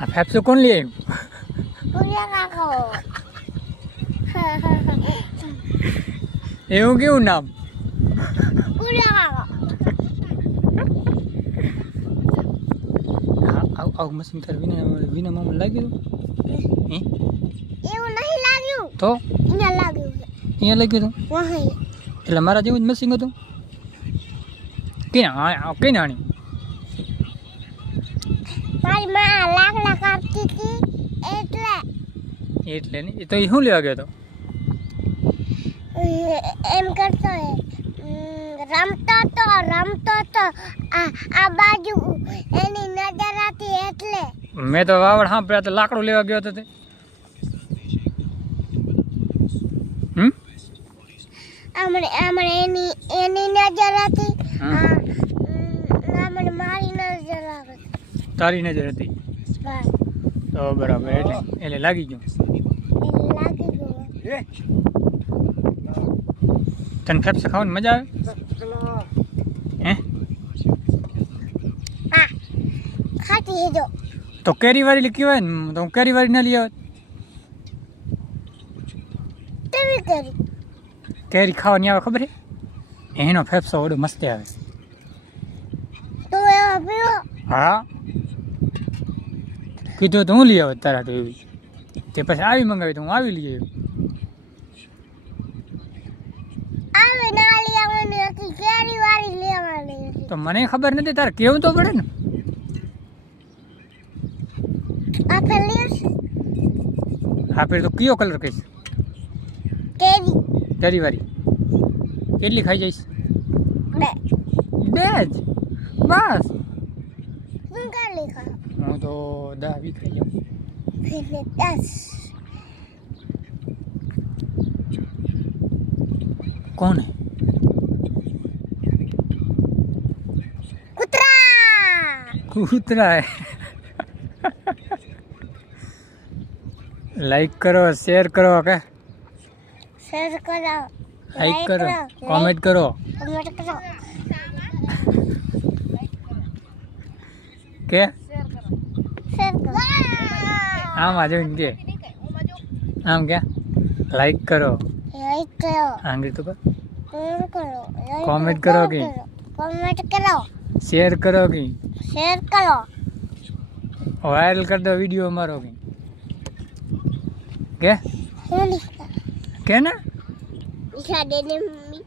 આ ફેફસો કોણ લઈ આવ્યું? પૂજા કાકો. એવું કેવું નામ? પૂજા કાકો. આવું મશીન તાર વિના મામા લાગ્યું હે? એવું નહીં લાગ્યું તો અહીંયા લાગ્યું અહીંયા લાગ્યું હતું વહી. એટલે મારા જેવું જ મશીન હતું કે નાણી મારી માં લાકડા કાપતી હતી એટલે નહીં એ તો એ શું લેવા ગયો હતો? એમ કરતો રમતો તો આ બાજુ એની નજર હતી એટલે. મેં તો વાવડ સાંભળ્યા તો લાકડું લેવા ગયો હતો તે. આમણે એની નજર હતી. આમણે મારી નજર હતી. તારી નજર હતી બસ તો બરાબર એટલે લાગી ગયું. લાગી ગયું. તને ફેફસા ખાવાની મજા આવે હે? હા ખાતી હેજો. તો કેરી વાળી કહેવાય ને, તો હું કેરી વાળી ના લઈ આવે. તેવી કરી કેરી ખાવાની આવે ખબર છે? એનો ફેફસો ઓડો મસ્ત આવે. તો એવા પીવો. હા કીધું તો હું લઈ આવે તારા તો એવી. તે પછી આવી મંગાવી તો હું આવી લઈ આવ્યો. આવે ના લેવાની હતી કેરી વાળી લેવાની હતી. તો મને ખબર નથી, તારે કેવું તો પડે ને. આપણે લેશ આપણે તો કયો કલર કહીશ? કેરી કેરી વાળી કેટલી ખાઈ જઈશ? બે બે જ બસ. શું કરી ખા હું તો 10-20 ખાઈ જાઉં. ફિર 10. કોણ હે? કૂતરા હે. લાઈક કરો, શેર કરો કે શેર કરો, લાઈક કરો, કોમેન્ટ કરો કમેન્ટ કરો કે શેર કરો. આમ આ જોઈને કે આમ કે લાઈક કરો, લાઈક કરો, આંગળી તો કર, શેર કરો, કોમેન્ટ કરો કે કોમેન્ટ કરો, શેર કરો કે શેર કરો, વાયરલ કરી દો વિડીયો અમારો કે હું કે ને લીખા દે ને મમ્મી.